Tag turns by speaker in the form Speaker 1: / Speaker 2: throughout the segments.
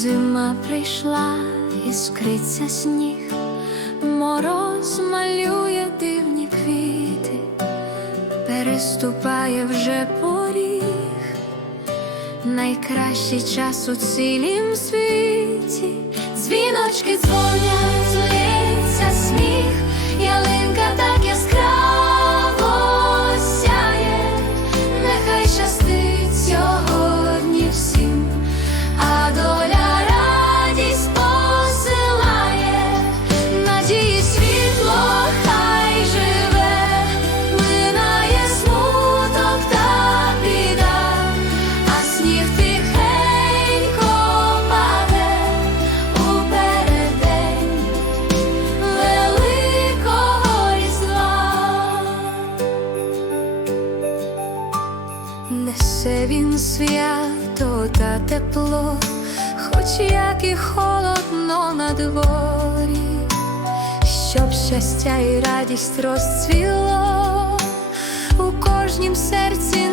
Speaker 1: Зима прийшла, іскриться сніг, мороз малює дивні квіти, переступає вже поріг, найкращий час у цілім світі, дзвіночки дзвонять, Несе він свято та тепло, хоч як і холодно на дворі, щоб щастя і радість розцвіло у кожнім серці,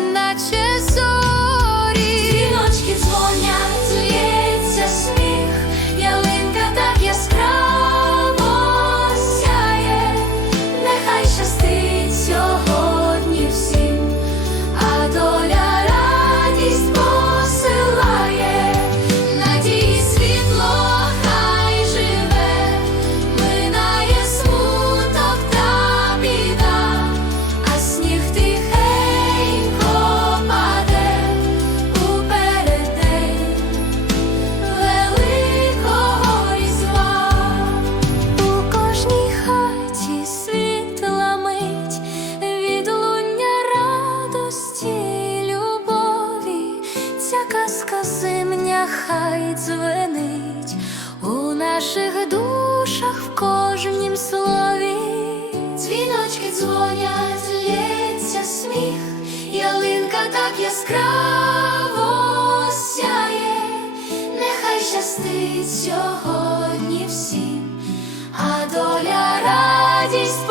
Speaker 1: дзвонять, лється сміх, ялинка так яскраво сяє, нехай щастить сьогодні всім, а доля радість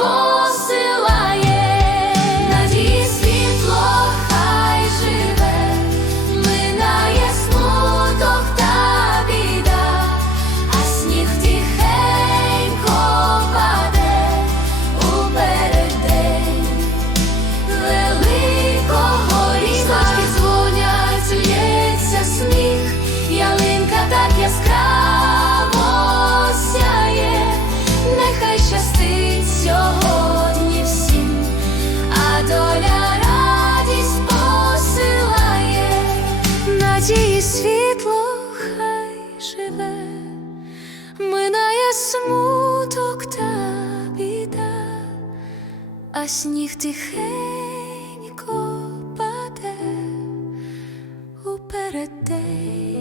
Speaker 1: смуток та біда а сніг тихенько паде у переддень